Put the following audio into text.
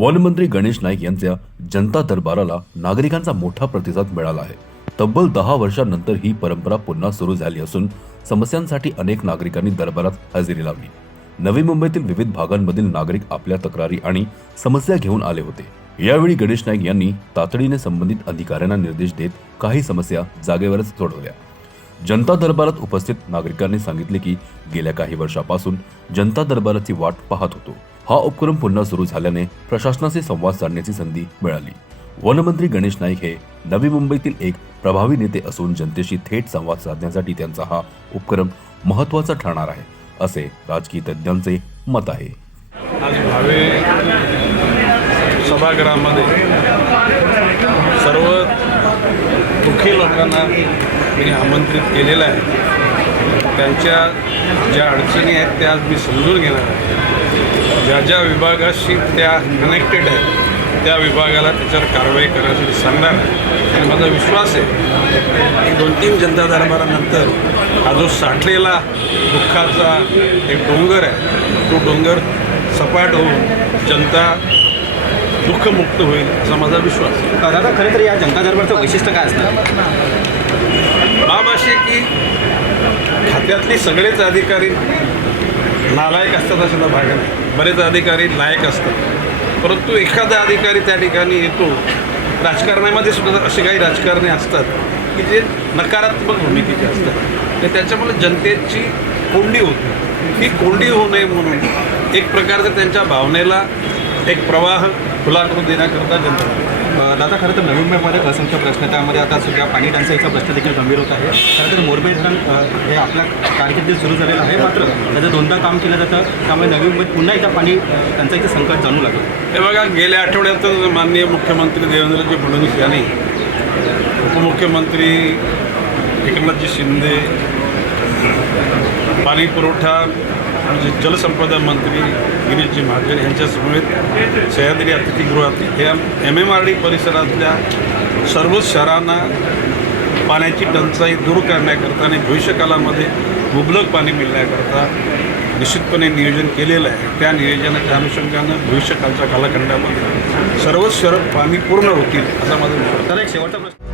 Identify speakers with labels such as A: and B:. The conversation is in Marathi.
A: वनमंत्री गणेश नाईक यांच्या जनता दरबाराला नागरिकांचा मोठा प्रतिसाद मिळाला आहे. तब्बल दहा वर्षांनंतर ही परंपरा पुन्हा सुरू झाली असून समस्यांसाठी अनेक नागरिकांनी दरबारात हजेरी लावली. नवी मुंबईतील विविध भागांमधील नागरिक आपल्या तक्रारी आणि समस्या घेऊन आले होते. यावेळी गणेश नाईक यांनी तातडीने संबंधित अधिकाऱ्यांना निर्देश देत काही समस्या जागेवरच सोडवल्या. जनता दरबारात उपस्थित नागरिकांनी सांगितले की गेल्या काही वर्षापासून जनता दरबाराची वाट पाहत होतो. हा उपक्रम पुन्हा सुरू झाल्याने प्रशासनाशी संवाद साधण्याची संधी मिळाली. वनमंत्री गणेश नाईक हे नवी मुंबईतील एक प्रभावी नेते असून जनतेशी थेट संवाद साधण्यासाठी त्यांचा हा उपक्रम महत्त्वाचा ठरणार आहे असे राजकीय तज्ज्ञांचे मत आहे.
B: आज भावे सभागृहामध्ये सर्व दुःखी लोकांना मी आमंत्रित केलेलं आहे. त्यांच्या ज्या अडचणी आहेत त्या आज मी समजून घेणार आहे. ज्या ज्या विभागाशी त्या कनेक्टेड आहेत त्या विभागाला त्याच्यावर कारवाई करण्यासाठी सांगणार आहे. आणि माझा विश्वास आहे की दोन तीन जनता दरबारानंतर हा जो साठलेला दुःखाचा एक डोंगर आहे तो डोंगर सपाट होऊन जनता दुःखमुक्त होईल असा माझा विश्वास आहे.
C: दादा खरं तर या जनता दरबारचं वैशिष्ट्य काय असणार?
B: बाब अशी की खात्यातले सगळेच अधिकारी नालायक असतात असा भाग नाही बरेच अधिकारी लायक असतात. परंतु एखादा अधिकारी त्या ठिकाणी येतो. राजकारणामध्ये सुद्धा अशी काही राजकारणी असतात की जे नकारात्मक भूमिकेचे असतात. तर त्याच्यामुळे जनतेची कोंडी होते. ही कोंडी होऊ नये म्हणून एक प्रकारचं त्यांच्या भावनेला एक प्रवाह खुला करून देण्याकरता जनता
C: दादा खरं तर नवी मुंबईमध्ये असंख्य प्रश्न त्यामध्ये आता सध्या पाणी टंचाईचा प्रश्न देखील गंभीर होत आहे. खरं तर मोरबे धरण हे आपल्या कारकिर्दीत सुरू झालेलं आहे मात्र त्याचं दोनदा काम केलं जातं त्यामुळे नवी मुंबईत पुन्हा एकदा पाणी टंचाईचं संकट जाणू लागलं.
B: हे बघा गेल्या आठवड्यातच माननीय मुख्यमंत्री देवेंद्रजी फडणवीस यांनी उपमुख्यमंत्री एकनाथजी शिंदे पाणी पुरवठा म्हणजे जलसंपदा मंत्री गिरीशजी महाजन यांच्यासमवेत सह्याद्री अतिथीगृहात या एम एम आर डी परिसरातल्या सर्वच शहरांना पाण्याची टंचाई दूर करण्याकरता आणि भविष्यकालामध्ये मुबलक पाणी मिळण्याकरता निश्चितपणे नियोजन केलेलं आहे त्या नियोजनाच्या अनुषंगानं भविष्यकालच्या कालखंडामध्ये सर्वच शहरं पाणी पूर्ण होतील असा माझा विश्वास आहे.
C: तर एक शेवटचा प्रश्न